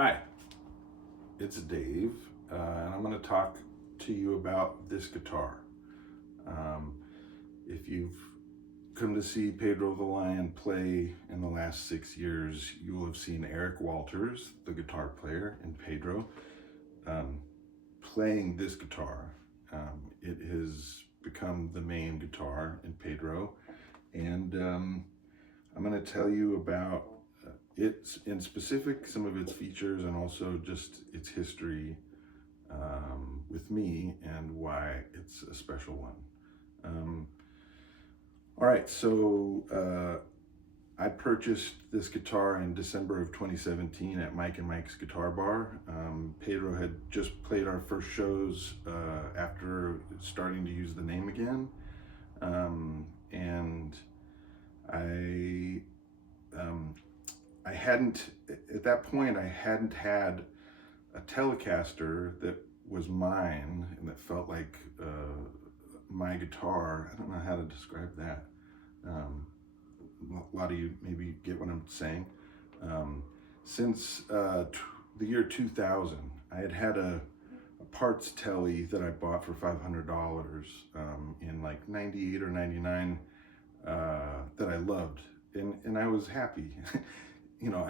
Hi, it's Dave, and I'm going to talk to you about this guitar. If you've come to see Pedro the Lion play in the last 6 years, you will have seen Eric Walters, the guitar player, and Pedro playing this guitar. It has become the main guitar in Pedro, and I'm going to tell you about it's in specific, some of its features, and also just its history with me and why it's a special one. All right, so I purchased this guitar in December of 2017 at Mike and Mike's Guitar Bar. Pedro had just played our first shows after starting to use the name again, and I hadn't, at that point, I hadn't had a Telecaster that was mine and that felt like my guitar. I don't know how to describe that. A lot of you maybe get what I'm saying. Since the year 2000, I had a parts telly that I bought for $500 in like 98 or 99 that I loved, and I was happy. You know,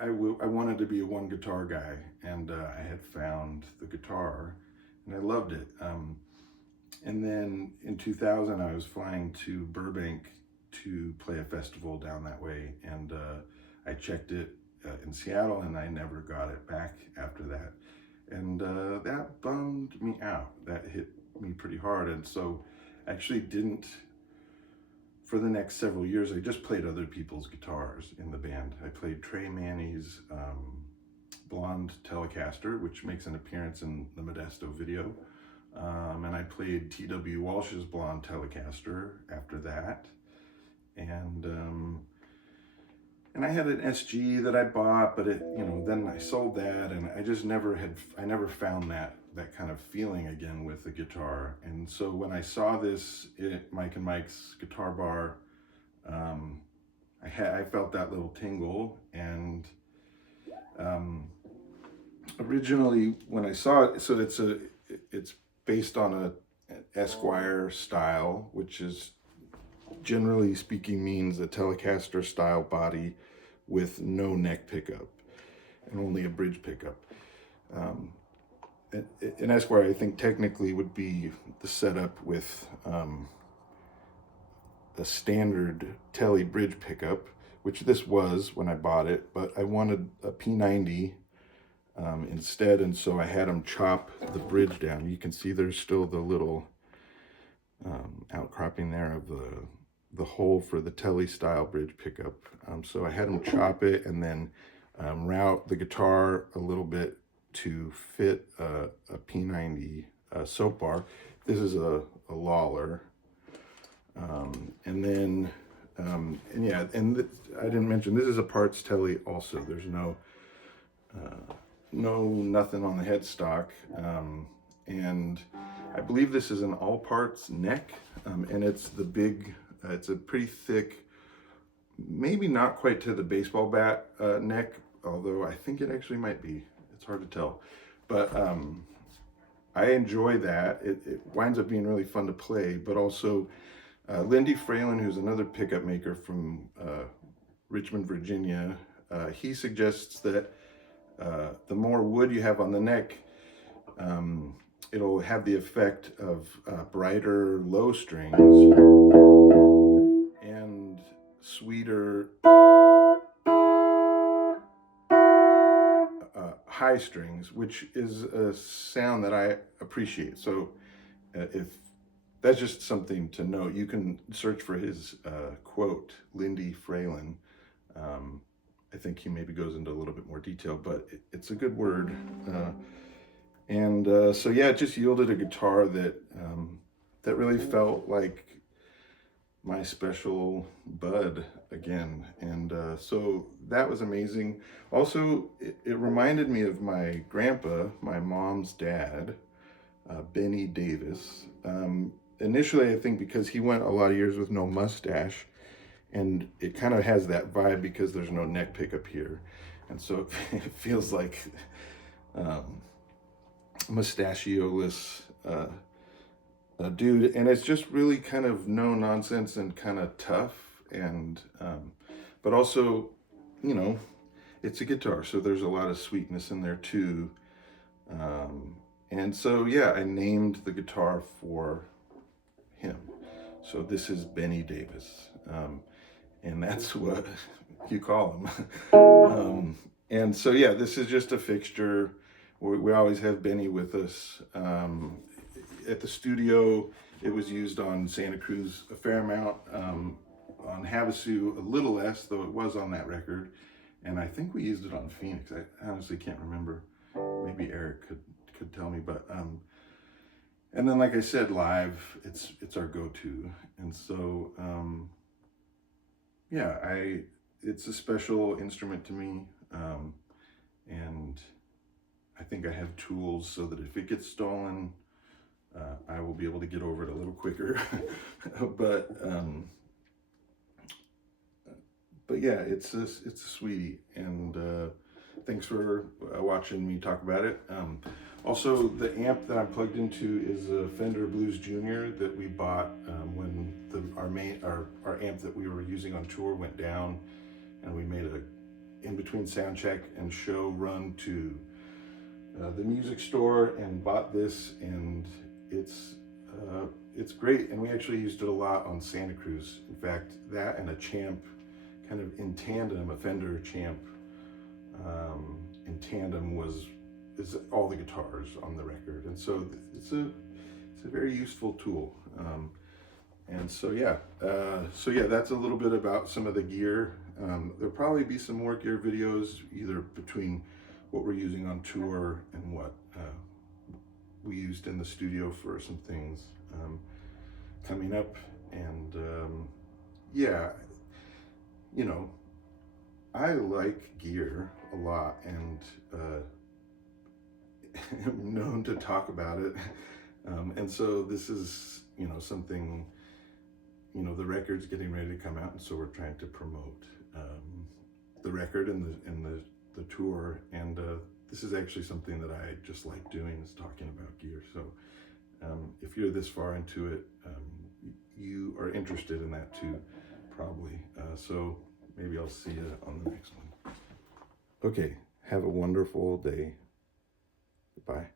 I wanted to be a one guitar guy, and I had found the guitar and I loved it. And then in 2000, I was flying to Burbank to play a festival down that way, and I checked it in Seattle, and I never got it back after that. And that bummed me out. That hit me pretty hard. And so I actually didn't, for the next several years, I just played other people's guitars in the band. I played Trey Manny's blonde Telecaster, which makes an appearance in the Modesto video. And I played T.W. Walsh's blonde Telecaster after that. And I had an SG that I bought, but then I sold that, and I just never found that kind of feeling again with the guitar. And so when I saw this at Mike and Mike's Guitar Bar, I felt that little tingle. And originally when I saw it, so it's based on an Esquire style, which is generally speaking means a Telecaster style body with no neck pickup and only a bridge pickup. An Esquire, I think, technically would be the setup with a standard Tele bridge pickup, which this was when I bought it, but I wanted a P90 instead, and so I had them chop the bridge down. You can see there's still the little outcropping there of the hole for the Tele style bridge pickup. So I had them chop it and then route the guitar a little bit to fit a P90 soap bar. This is a Lawler. And then, I didn't mention, this is a parts Tele also. There's nothing on the headstock. And I believe this is an all parts neck, and it's the big, it's a pretty thick, maybe not quite to the baseball bat neck, although I think it actually might be. It's hard to tell, but I enjoy that. It winds up being really fun to play, but also Lindy Fralin, who's another pickup maker from Richmond, Virginia, he suggests that the more wood you have on the neck, it'll have the effect of brighter low strings and sweeter high strings, which is a sound that I appreciate. So if that's just something to note, you can search for his quote, Lindy Fralin. I think he maybe goes into a little bit more detail, but it's a good word. So yeah, it just yielded a guitar that really felt like my special bud again. And so that was amazing. Also, it reminded me of my grandpa, my mom's dad, Benny Davis. Initially, I think because he went a lot of years with no mustache, and it kind of has that vibe because there's no neck pickup here, and so it feels like mustachioless dude, and it's just really kind of no nonsense and kind of tough, and but also, you know, it's a guitar, so there's a lot of sweetness in there too. And so yeah, I named the guitar for him. So this is Benny Davis, and that's what you call him. And so yeah, this is just a fixture. We always have Benny with us. At the studio, it was used on Santa Cruz a fair amount, on Havasu a little less, though it was on that record, and I think we used it on Phoenix. I honestly can't remember. Maybe Eric could tell me, but and then like I said, live, it's our go-to, and so yeah, it's a special instrument to me, and I think I have tools so that if it gets stolen, I will be able to get over it a little quicker. But yeah, it's a sweetie, and thanks for watching me talk about it. Also, the amp that I'm plugged into is a Fender Blues Junior that we bought when our amp that we were using on tour went down, and we made a in-between sound check and show run to the music store and bought this, and it's great, and we actually used it a lot on Santa Cruz. In fact, that and a Champ kind of in tandem, a Fender Champ in tandem is all the guitars on the record, and so it's a very useful tool. And so yeah, that's a little bit about some of the gear. There'll probably be some more gear videos, either between what we're using on tour and what we used in the studio for some things coming up. And yeah, you know, I like gear a lot, and I'm known to talk about it. And so this is, you know, something, you know, the record's getting ready to come out, and so we're trying to promote the record and the tour, and this is actually something that I just like doing, is talking about gear. So if you're this far into it, you are interested in that too, probably. So maybe I'll see you on the next one. Okay, have a wonderful day. Bye.